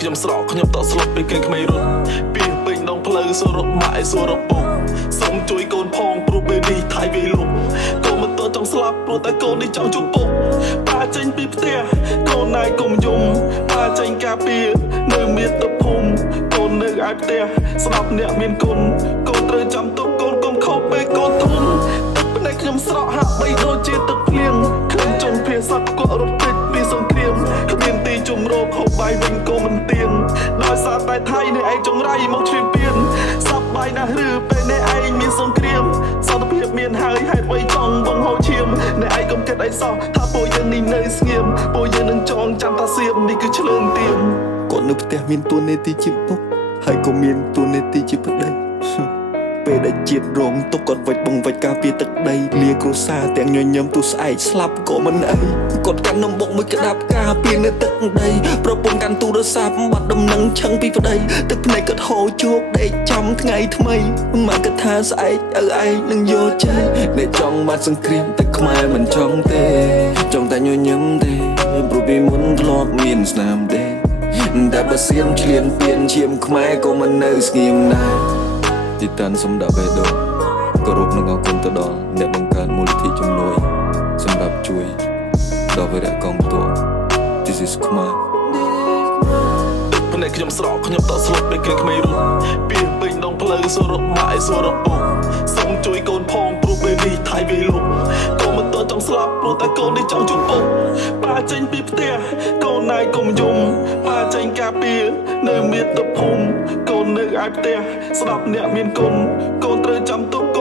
ខ្ញុំស្រកខ្ញុំតក់ស្លុតពេលគេក្មេងរត់ពីពេញដងផ្លូវសរត់ម៉ាក់សរត់ពុកសូមជួយកូនផងព្រោះពេលនេះថៃវាលុបកូនមិនតចង់ស្លាប់ព្រោះតែកូននេះចង់ជួបពុកប៉ាចេញពីផ្ទះកូនណាយកុំយំប៉ាចេញការពារនៅមាតុភូមិកូននៅឯផ្ទះស្ដាប់អ្នកមានគុណកូនត្រូវចាំទុកកូនកុំខុសពេលកូនធំទឹកភ្នែកខ្ញុំស្រក់ហាក់បីដូចជាទឹកភ្លៀងឃើញជនភេស័តគាត់រត់គេចពីសង្គ្រាមគ្មានទីជម្រកហូបបាយវិញក៏មិនទៀងដោយសារតែថៃនេះឯងចង្រៃមកឈ្លានពានសប្បាយណាស់ឬពេលនេះឯងមានសង្គ្រាមសន្តិភាពមានហើយហេតុអ្វីចង់បងហូរឈាមអ្នកឯងកុំគិតអីសោះថាពួកយើងនេះនៅស្ងៀមពួកយើងនឹងចងចាំតាសៀមនេះគឺឆ្លើងទៀមគាត់នៅផ្ទះមានតួនាទីជាពុកហើយក៏មានតួនាទីជាប្តីពេលដែលជាតិរងទុកគាត់វិចបងវិចការពារទឹកដីលាគ្រួសារទាំងញញឹមទូស្អែកស្លាប់ក៏មិនអីគាត់កាន់នំបុកមួយក្តាប់ការពារនៅទឹកដីប្រពន្ធកាន់ទូរស័ព្ទបាត់ដំណឹងឆឹងពីប្តីទឹកភ្នែកគាត់ហូរជោគដេកចាំថ្ងៃថ្មីមកគាត់ថាស្អែកឪឯងនឹងយកចេញអ្នកចង់បាត់សង្គ្រាមតែខ្មែរមិនចង់ទេចង់តែញញឹមទេព្រោះពីមុនធ្លាប់មានស្នាមទេតែបើសៀមឈ្លានពានឈាមខ្មែរក៏មិននៅស្ងៀមដែរទីតានសំដាក់បេះដូងគោរពនឹងអរគុណទៅដល់អ្នកបង្កើតមូលនិធិជំនួយសម្រាប់ជួយដល់វីរៈកងទ័ព This is ខ្មែរភ្នែកខ្ញុំស្រក់ខ្ញុំតក់ស្លុតពេលគេក្មេងរត់ពីពេញដងផ្លូវសរត់ម៉ាក់សរត់ពុកសូមជួយកូនផងព្រោះពេលនេះថៃវាលុបកូនមិនតចង់ស្លាប់ព្រោះតែកូននេះចង់ជួបពុកប៉ាចេញពីផ្ទះកូនណាយកុំយំប៉ាចេញការពារនៅមាតុភូមិកូននៅឯផ្ទះស្ដាប់អ្នកមានគុណកូនត្រូវចាំទុក